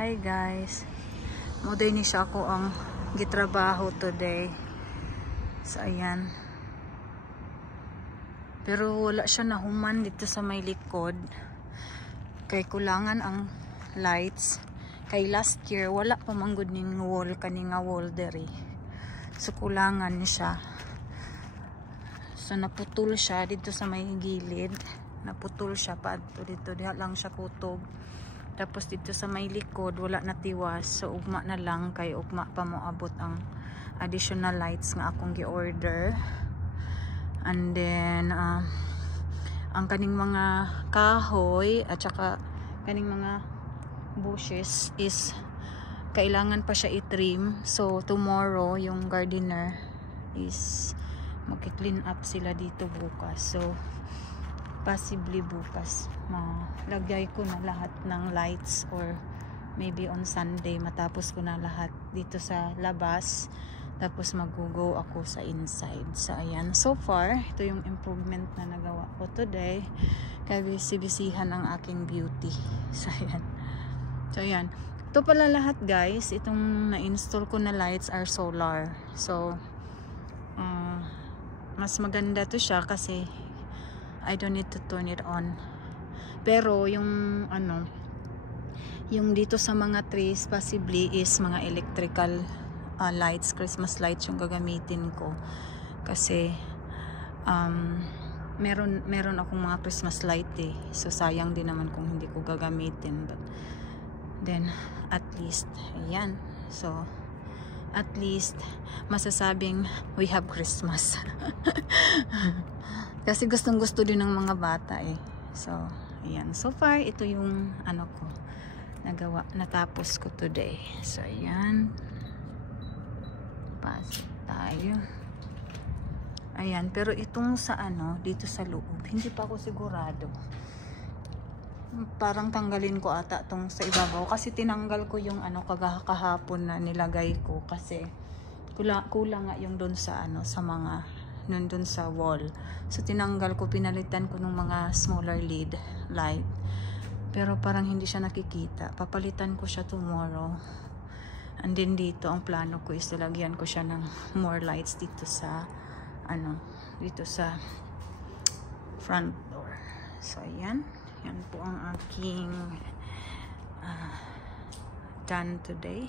Hi guys, moday ni siya ako ang gitrabaho today. So ayan, pero wala siya nahuman dito sa may likod kay kulangan ang lights. Kay last year wala pa manggod ning wall, kaninga wall dere, so kulangan siya. So naputol siya dito sa may gilid, naputol siya pa dito, diha lang siya kutob. Tapos dito sa may likod wala na tiwas, so ugma na lang, kay ugma pa mo abot ang additional lights nga akong gi-order. And then ang kaning mga kahoy at saka kaning mga bushes is kailangan pa siya i-trim. So tomorrow yung gardener is mag-clean up sila dito bukas. So possibly bukas malagay ko na lahat ng lights, or maybe on Sunday matapos ko na lahat dito sa labas, tapos mag-go ako sa inside. So ayan, so far ito yung improvement na nagawa ko today, kaya busy-busyhan ang aking beauty. So ayan, ito pala lahat guys, itong na-install ko na lights are solar. So mas maganda to siya kasi I don't need to turn it on. Pero yung yung dito sa mga trees possibly is mga electrical lights, Christmas lights yung gagamitin ko. Kasi meron akong mga Christmas light eh. So sayang din naman kung hindi ko gagamitin. But then at least ayan. So at least masasabing we have Christmas. Kasi gustong gusto din ng mga bata eh. So ayan, so far ito yung ko nagawa, natapos ko today. So ayan, pasok tayo. Ayan, pero itong sa dito sa loob hindi pa ako sigurado. Parang tanggalin ko ata tong sa ibabaw, kasi tinanggal ko yung kahapon na nilagay ko, kasi kulang nga yung doon sa sa mga nandun sa wall. So tinanggal ko, pinalitan ko ng mga smaller lead light, pero parang hindi siya nakikita. Papalitan ko siya tomorrow. And then dito ang plano ko is lalagyan ko siya ng more lights dito sa dito sa front door. So ayan, yan po ang aking done today.